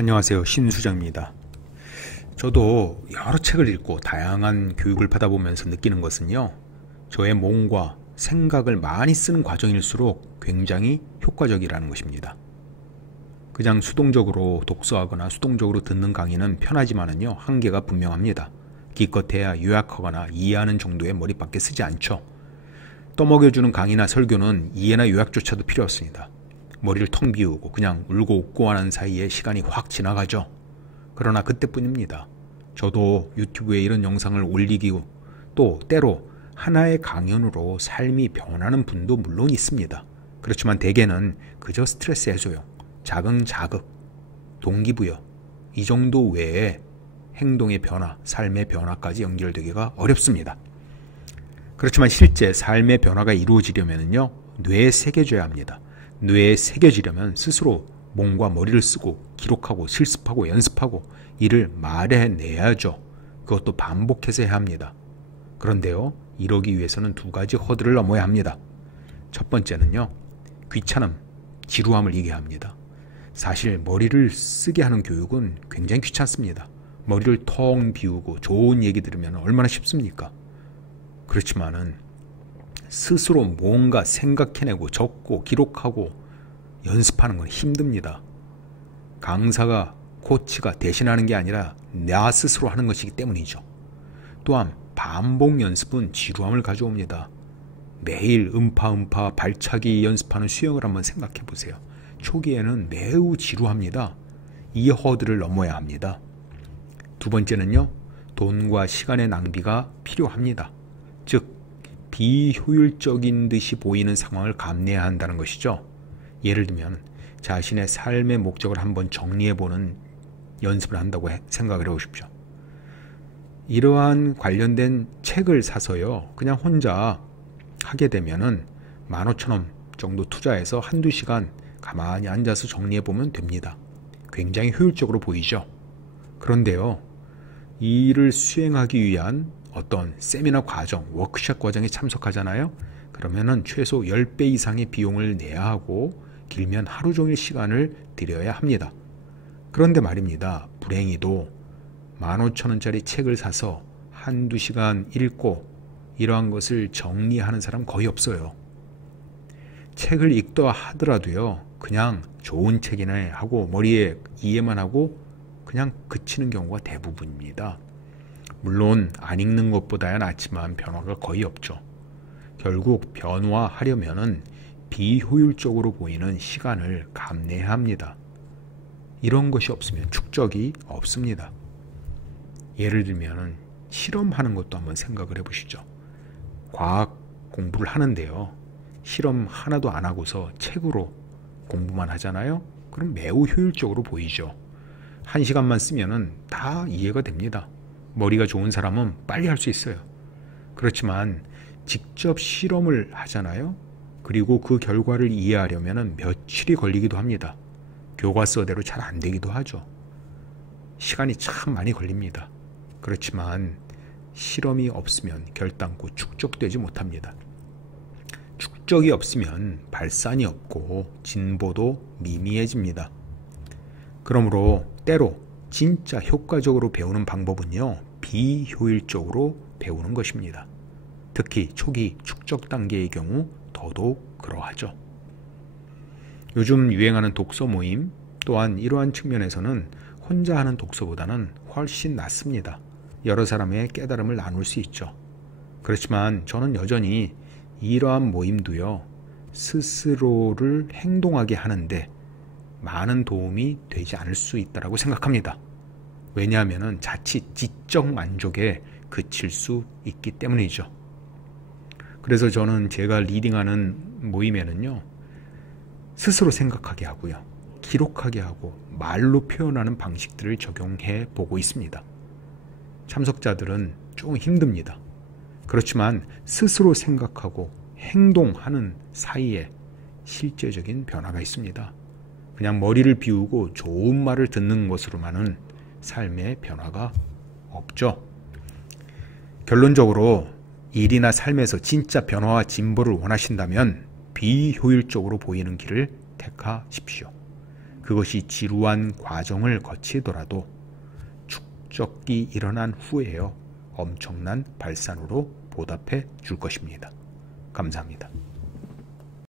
안녕하세요. 신수장입니다. 저도 여러 책을 읽고 다양한 교육을 받아보면서 느끼는 것은요, 저의 몸과 생각을 많이 쓰는 과정일수록 굉장히 효과적이라는 것입니다. 그냥 수동적으로 독서하거나 수동적으로 듣는 강의는 편하지만은요, 한계가 분명합니다. 기껏해야 요약하거나 이해하는 정도의 머리밖에 쓰지 않죠. 떠먹여주는 강의나 설교는 이해나 요약조차도 필요 없습니다. 머리를 텅 비우고 그냥 울고 웃고 하는 사이에 시간이 확 지나가죠. 그러나 그때뿐입니다. 저도 유튜브에 이런 영상을 올리고 또 때로 하나의 강연으로 삶이 변하는 분도 물론 있습니다. 그렇지만 대개는 그저 스트레스 해소용, 작은 자극, 동기부여 이 정도 외에 행동의 변화, 삶의 변화까지 연결되기가 어렵습니다. 그렇지만 실제 삶의 변화가 이루어지려면요, 뇌에 새겨져야 합니다. 뇌에 새겨지려면 스스로 몸과 머리를 쓰고 기록하고 실습하고 연습하고 이를 말해내야죠. 그것도 반복해서 해야 합니다. 그런데요, 이러기 위해서는 두 가지 허들을 넘어야 합니다. 첫 번째는요, 귀찮음, 지루함을 이겨야 합니다. 사실 머리를 쓰게 하는 교육은 굉장히 귀찮습니다. 머리를 텅 비우고 좋은 얘기 들으면 얼마나 쉽습니까? 그렇지만은 스스로 뭔가 생각해내고 적고 기록하고 연습하는 건 힘듭니다. 강사가 코치가 대신하는 게 아니라 나 스스로 하는 것이기 때문이죠. 또한 반복 연습은 지루함을 가져옵니다. 매일 음파 발차기 연습하는 수영을 한번 생각해 보세요. 초기에는 매우 지루합니다. 이 허들을 넘어야 합니다. 두 번째는요, 돈과 시간의 낭비가 필요합니다. 즉 비효율적인 듯이 보이는 상황을 감내해야 한다는 것이죠. 예를 들면 자신의 삶의 목적을 한번 정리해보는 연습을 한다고 생각을 해보십시오. 이러한 관련된 책을 사서요, 그냥 혼자 하게 되면은 15,000원 정도 투자해서 한두 시간 가만히 앉아서 정리해보면 됩니다. 굉장히 효율적으로 보이죠. 그런데요, 이 일을 수행하기 위한 어떤 세미나 과정, 워크숍 과정에 참석하잖아요. 그러면은 최소 10배 이상의 비용을 내야 하고 길면 하루 종일 시간을 들여야 합니다. 그런데 말입니다. 불행히도 15,000원짜리 책을 사서 한두 시간 읽고 이러한 것을 정리하는 사람 거의 없어요. 책을 읽다 하더라도요, 그냥 좋은 책이네 하고 머리에 이해만 하고 그냥 그치는 경우가 대부분입니다. 물론 안 읽는 것보다야 낫지만 변화가 거의 없죠. 결국 변화하려면은 비효율적으로 보이는 시간을 감내해야 합니다. 이런 것이 없으면 축적이 없습니다. 예를 들면은 실험하는 것도 한번 생각을 해보시죠. 과학 공부를 하는데요, 실험 하나도 안 하고서 책으로 공부만 하잖아요. 그럼 매우 효율적으로 보이죠. 1시간만 쓰면은 다 이해가 됩니다. 머리가 좋은 사람은 빨리 할 수 있어요. 그렇지만 직접 실험을 하잖아요. 그리고 그 결과를 이해하려면 며칠이 걸리기도 합니다. 교과서대로 잘 안 되기도 하죠. 시간이 참 많이 걸립니다. 그렇지만 실험이 없으면 결단코 축적되지 못합니다. 축적이 없으면 발산이 없고 진보도 미미해집니다. 그러므로 때로 진짜 효과적으로 배우는 방법은요, 비효율적으로 배우는 것입니다. 특히 초기 축적 단계의 경우 더더욱 그러하죠. 요즘 유행하는 독서 모임 또한 이러한 측면에서는 혼자 하는 독서보다는 훨씬 낫습니다. 여러 사람의 깨달음을 나눌 수 있죠. 그렇지만 저는 여전히 이러한 모임도요, 스스로를 행동하게 하는데 많은 도움이 되지 않을 수 있다고 생각합니다. 왜냐하면 자칫 지적 만족에 그칠 수 있기 때문이죠. 그래서 저는 제가 리딩하는 모임에는요, 스스로 생각하게 하고요, 기록하게 하고 말로 표현하는 방식들을 적용해 보고 있습니다. 참석자들은 조금 힘듭니다. 그렇지만 스스로 생각하고 행동하는 사이에 실제적인 변화가 있습니다. 그냥 머리를 비우고 좋은 말을 듣는 것으로만은 삶의 변화가 없죠. 결론적으로 일이나 삶에서 진짜 변화와 진보를 원하신다면 비효율적으로 보이는 길을 택하십시오. 그것이 지루한 과정을 거치더라도 축적이 일어난 후에요. 엄청난 발산으로 보답해 줄 것입니다. 감사합니다.